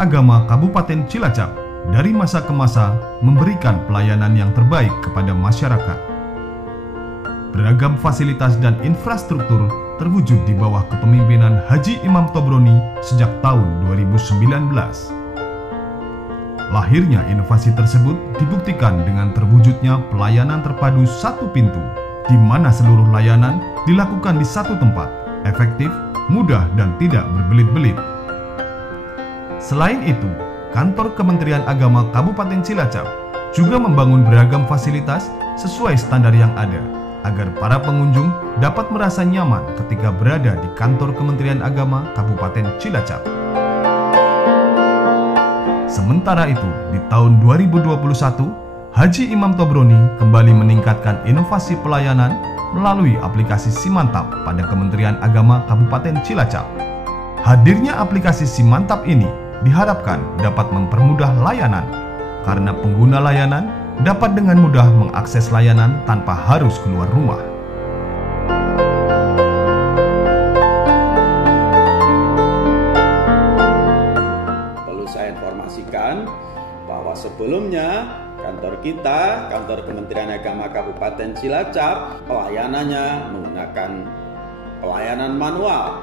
Agama Kabupaten Cilacap dari masa ke masa memberikan pelayanan yang terbaik kepada masyarakat. Beragam fasilitas dan infrastruktur terwujud di bawah kepemimpinan Haji Imam Tobroni sejak tahun 2019. Lahirnya inovasi tersebut dibuktikan dengan terwujudnya pelayanan terpadu satu pintu, di mana seluruh layanan dilakukan di satu tempat, efektif, mudah, dan tidak berbelit-belit. Selain itu, kantor Kementerian Agama Kabupaten Cilacap juga membangun beragam fasilitas sesuai standar yang ada, agar para pengunjung dapat merasa nyaman ketika berada di kantor Kementerian Agama Kabupaten Cilacap. Sementara itu, di tahun 2021, Haji Imam Tobroni kembali meningkatkan inovasi pelayanan melalui aplikasi Simantap pada Kementerian Agama Kabupaten Cilacap. Hadirnya aplikasi Simantap ini diharapkan dapat mempermudah layanan, karena pengguna layanan dapat dengan mudah mengakses layanan tanpa harus keluar rumah. Perlu saya informasikan bahwa sebelumnya kantor Kementerian Agama Kabupaten Cilacap pelayanannya menggunakan pelayanan manual.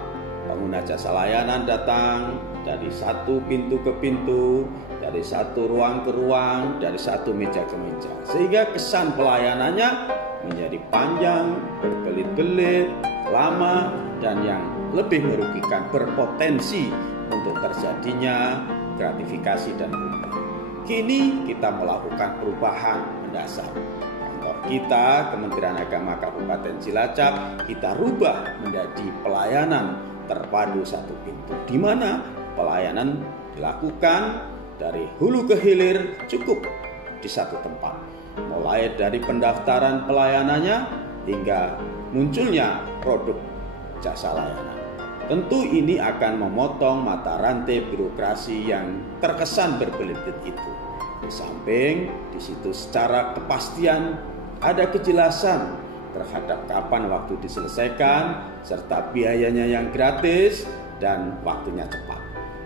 Pengguna jasa layanan datang dari satu pintu ke pintu, dari satu ruang ke ruang, dari satu meja ke meja, sehingga kesan pelayanannya menjadi panjang, berbelit-belit, lama, dan yang lebih merugikan, berpotensi untuk terjadinya gratifikasi dan bunga. Kini kita melakukan perubahan mendasar. Kantor kita, Kementerian Agama Kabupaten Cilacap, kita rubah menjadi pelayanan terpadu satu pintu, di mana pelayanan dilakukan dari hulu ke hilir cukup di satu tempat, mulai dari pendaftaran pelayanannya hingga munculnya produk jasa layanan. Tentu ini akan memotong mata rantai birokrasi yang terkesan berbelit-belit itu. Di samping di situ secara kepastian ada kejelasan terhadap kapan waktu diselesaikan, serta biayanya yang gratis dan waktunya cepat.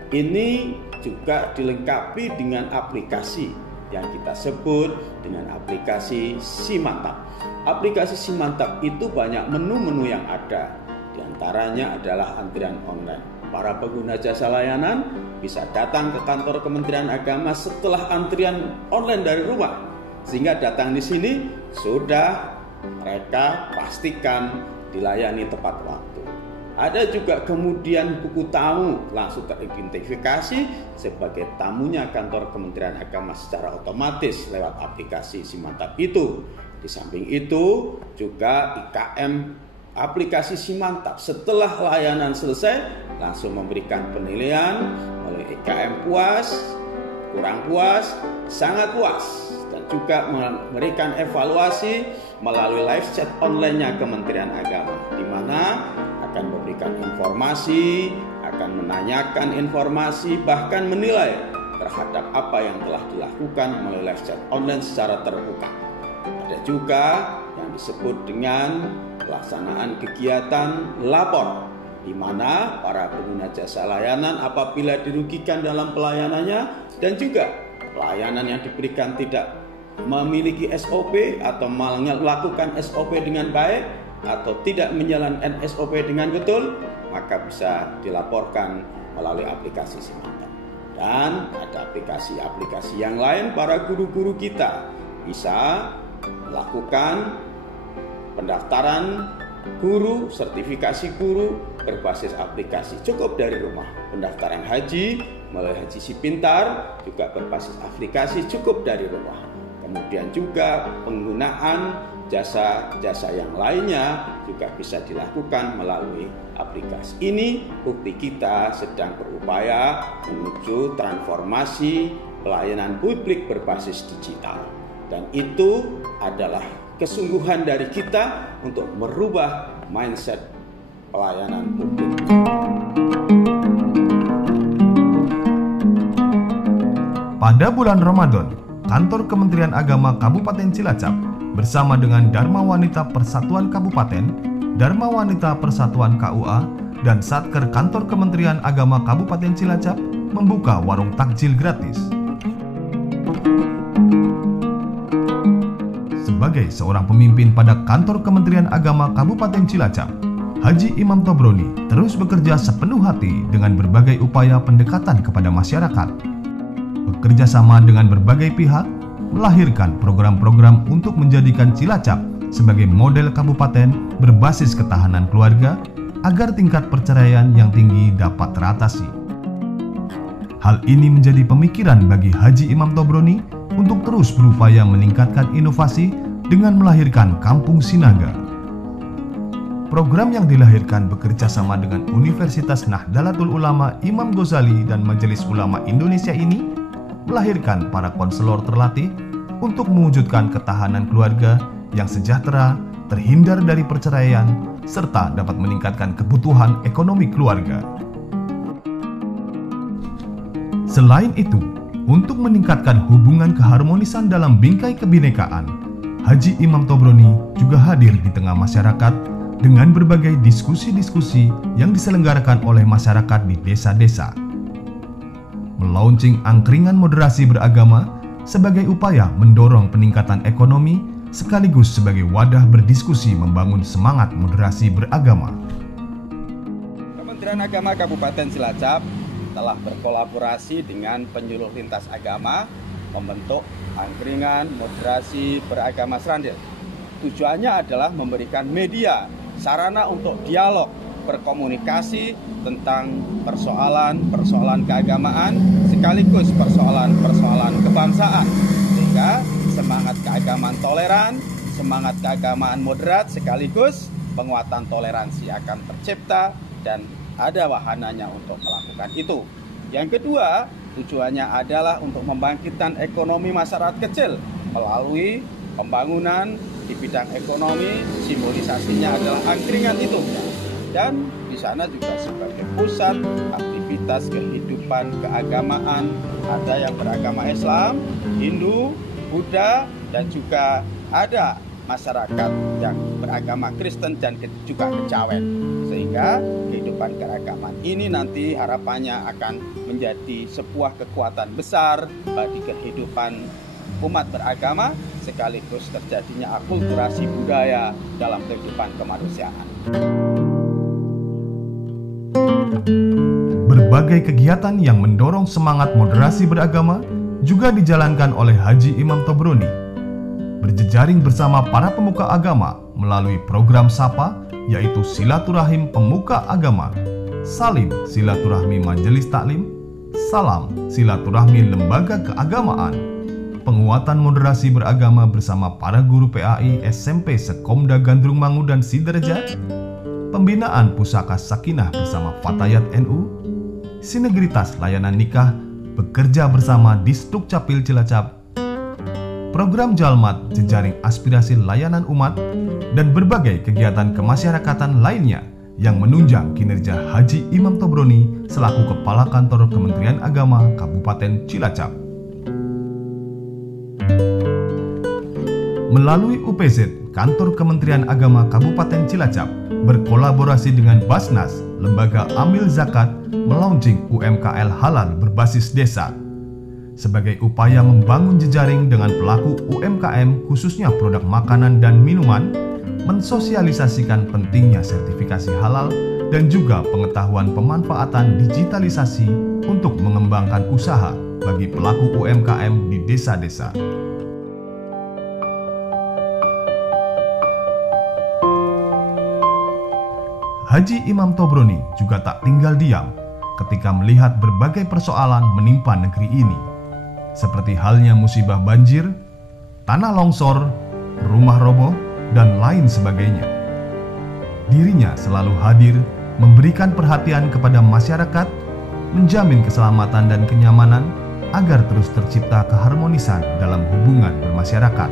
Ini juga dilengkapi dengan aplikasi yang kita sebut dengan aplikasi Simantap. Aplikasi Simantap itu banyak menu-menu yang ada. Di antaranya adalah antrian online. Para pengguna jasa layanan bisa datang ke kantor Kementerian Agama setelah antrian online dari rumah, sehingga datang di sini sudah mereka pastikan dilayani tepat waktu. Ada juga kemudian buku tamu langsung teridentifikasi sebagai tamunya kantor Kementerian Agama secara otomatis lewat aplikasi Simantap itu. Di samping itu juga IKM aplikasi Simantap setelah layanan selesai langsung memberikan penilaian melalui IKM puas, kurang puas, sangat puas, dan juga memberikan evaluasi melalui live chat online-nya Kementerian Agama, di mana akan memberikan informasi, akan menanyakan informasi, bahkan menilai terhadap apa yang telah dilakukan melalui live chat online secara terbuka. Ada juga yang disebut dengan pelaksanaan kegiatan lapor, di mana para pengguna jasa layanan apabila dirugikan dalam pelayanannya dan juga pelayanan yang diberikan tidak memiliki SOP atau melakukan SOP dengan baik atau tidak menjalankan SOP dengan betul, maka bisa dilaporkan melalui aplikasi Simantap. Dan ada aplikasi-aplikasi yang lain, para guru-guru kita bisa melakukan pendaftaran guru, sertifikasi guru berbasis aplikasi cukup dari rumah. Pendaftaran haji melalui Haji Si Pintar juga berbasis aplikasi cukup dari rumah. Kemudian juga penggunaan jasa-jasa yang lainnya juga bisa dilakukan melalui aplikasi. Ini bukti kita sedang berupaya menuju transformasi pelayanan publik berbasis digital. Dan itu adalah kesungguhan dari kita untuk merubah mindset pelayanan publik. Pada bulan Ramadan, kantor Kementerian Agama Kabupaten Cilacap bersama dengan Dharma Wanita Persatuan Kabupaten, Dharma Wanita Persatuan KUA, dan Satker Kantor Kementerian Agama Kabupaten Cilacap membuka warung takjil gratis. Sebagai seorang pemimpin pada kantor Kementerian Agama Kabupaten Cilacap, Haji Imam Tobroni terus bekerja sepenuh hati dengan berbagai upaya pendekatan kepada masyarakat. Bekerja sama dengan berbagai pihak, melahirkan program-program untuk menjadikan Cilacap sebagai model kabupaten berbasis ketahanan keluarga agar tingkat perceraian yang tinggi dapat teratasi. Hal ini menjadi pemikiran bagi Haji Imam Tobroni untuk terus berupaya meningkatkan inovasi dengan melahirkan Kampung Sinaga. Program yang dilahirkan bekerja sama dengan Universitas Nahdlatul Ulama Imam Ghazali dan Majelis Ulama Indonesia ini melahirkan para konselor terlatih untuk mewujudkan ketahanan keluarga yang sejahtera, terhindar dari perceraian, serta dapat meningkatkan kebutuhan ekonomi keluarga. Selain itu, untuk meningkatkan hubungan keharmonisan dalam bingkai kebinekaan, Haji Imam Tobroni juga hadir di tengah masyarakat dengan berbagai diskusi-diskusi yang diselenggarakan oleh masyarakat di desa-desa. Melaunching angkringan moderasi beragama sebagai upaya mendorong peningkatan ekonomi sekaligus sebagai wadah berdiskusi membangun semangat moderasi beragama. Kementerian Agama Kabupaten Cilacap telah berkolaborasi dengan penyuluh lintas agama membentuk angkringan moderasi beragama Serandil. Tujuannya adalah memberikan media, sarana untuk dialog, berkomunikasi tentang persoalan-persoalan keagamaan sekaligus persoalan-persoalan kebangsaan, sehingga semangat keagamaan toleran, semangat keagamaan moderat sekaligus penguatan toleransi akan tercipta dan ada wahananya untuk melakukan itu. Yang kedua, tujuannya adalah untuk membangkitkan ekonomi masyarakat kecil melalui pembangunan di bidang ekonomi, simbolisasinya adalah angkringan itu. Dan di sana juga sebagai pusat aktivitas kehidupan keagamaan, ada yang beragama Islam, Hindu, Buddha, dan juga ada masyarakat yang beragama Kristen dan juga kejawen. Sehingga kehidupan keagamaan ini nanti harapannya akan menjadi sebuah kekuatan besar bagi kehidupan umat beragama sekaligus terjadinya akulturasi budaya dalam kehidupan kemanusiaan. Berbagai kegiatan yang mendorong semangat moderasi beragama juga dijalankan oleh Haji Imam Tobroni. Berjejaring bersama para pemuka agama melalui program SAPA, yaitu Silaturahim Pemuka Agama, Salim Silaturahmi Majelis Taklim, Salam Silaturahmi Lembaga Keagamaan, penguatan moderasi beragama bersama para guru PAI SMP Sekomda Gandrung Mangu dan Siderja, pembinaan Pusaka Sakinah bersama Fatayat NU, Sinegritas Layanan Nikah bekerja bersama Disduk Capil Cilacap, program Jalmat Jejaring Aspirasi Layanan Umat, dan berbagai kegiatan kemasyarakatan lainnya yang menunjang kinerja Haji Imam Tobroni selaku Kepala Kantor Kementerian Agama Kabupaten Cilacap. Melalui UPZ, Kantor Kementerian Agama Kabupaten Cilacap berkolaborasi dengan Basnas, Lembaga Amil Zakat, melaunching UMKL halal berbasis desa. Sebagai upaya membangun jejaring dengan pelaku UMKM khususnya produk makanan dan minuman, mensosialisasikan pentingnya sertifikasi halal dan juga pengetahuan pemanfaatan digitalisasi untuk mengembangkan usaha bagi pelaku UMKM di desa-desa. Haji Imam Tobroni juga tak tinggal diam ketika melihat berbagai persoalan menimpa negeri ini, seperti halnya musibah banjir, tanah longsor, rumah roboh, dan lain sebagainya. Dirinya selalu hadir, memberikan perhatian kepada masyarakat, menjamin keselamatan dan kenyamanan agar terus tercipta keharmonisan dalam hubungan bermasyarakat.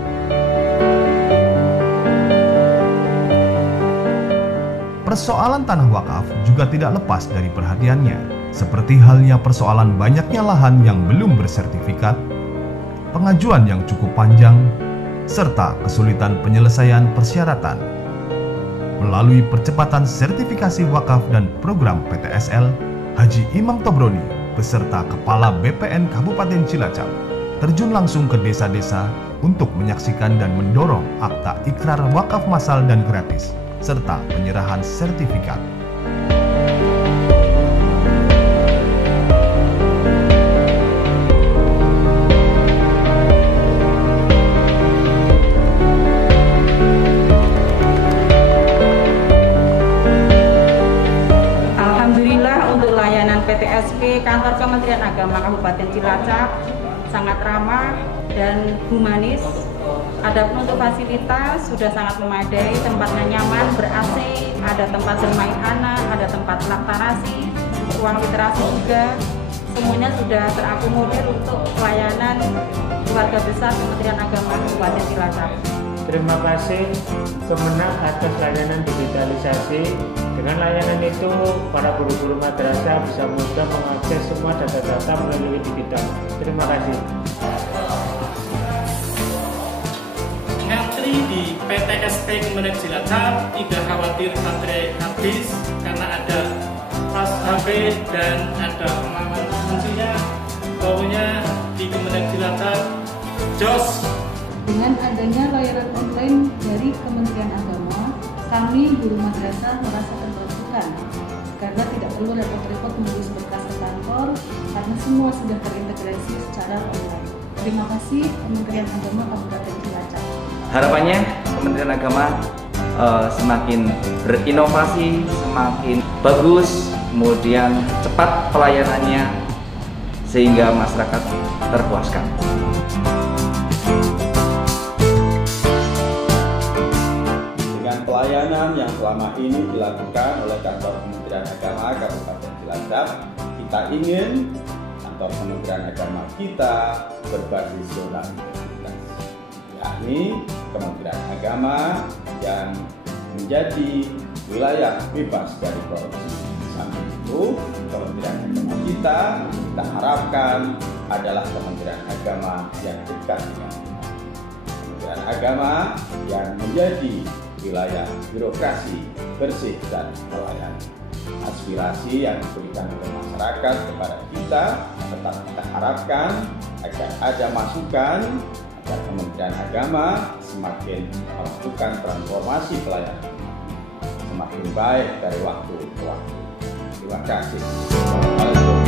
Persoalan tanah wakaf juga tidak lepas dari perhatiannya, seperti halnya persoalan banyaknya lahan yang belum bersertifikat, pengajuan yang cukup panjang, serta kesulitan penyelesaian persyaratan. Melalui percepatan sertifikasi wakaf dan program PTSL, Haji Imam Tobroni beserta Kepala BPN Kabupaten Cilacap terjun langsung ke desa-desa untuk menyaksikan dan mendorong akta ikrar wakaf massal dan gratis, serta penyerahan sertifikat. Alhamdulillah untuk layanan PTSP Kantor Kementerian Agama Kabupaten Cilacap sangat ramah dan humanis. Adapun untuk fasilitas sudah sangat memadai, tempatnya nyaman, ber-AC, ada tempat bermain anak, ada tempat laktarasi, ruang literasi juga. Semuanya sudah terakomodir untuk pelayanan keluarga besar Kementerian Agama Kabupaten Cilacap. Terima kasih Kemenag atas layanan digitalisasi. Dengan layanan itu, para guru-guru madrasah bisa mudah mengakses semua data-data melalui digital. Terima kasih. Ngantri di PTSP Kemenag Cilacap tidak khawatir baterai habis karena ada tas HP dan ada pengaman fungsinya. Pokoknya di Kemenag Cilacap jos. Dengan adanya layanan online dari Kementerian Agama, kami guru madrasah merasa terbantukan karena tidak perlu repot-repot mengurus berkas ke kantor karena semua sudah terintegrasi secara online. Terima kasih Kementerian Agama Kabupaten Cilacap. Harapannya Kementerian Agama semakin berinovasi, semakin bagus, kemudian cepat pelayanannya sehingga masyarakat terpuaskan. Pelayanan yang selama ini dilakukan oleh Kantor Kementerian Agama Kabupaten Cilacap, kita ingin Kantor Kementerian Agama kita berbasis zona integritas, yakni Kementerian Agama yang menjadi wilayah bebas dari korupsi. Sampai itu, Kementerian Agama kita harapkan adalah Kementerian Agama yang dekat dengan Kementerian Agama yang menjadi wilayah birokrasi bersih dan melayani. Aspirasi yang diberikan oleh masyarakat kepada kita tetap kita harapkan agar ada masukan agar Kementerian Agama semakin melakukan transformasi pelayanan semakin baik dari waktu ke waktu. Terima kasih. Assalamualaikum.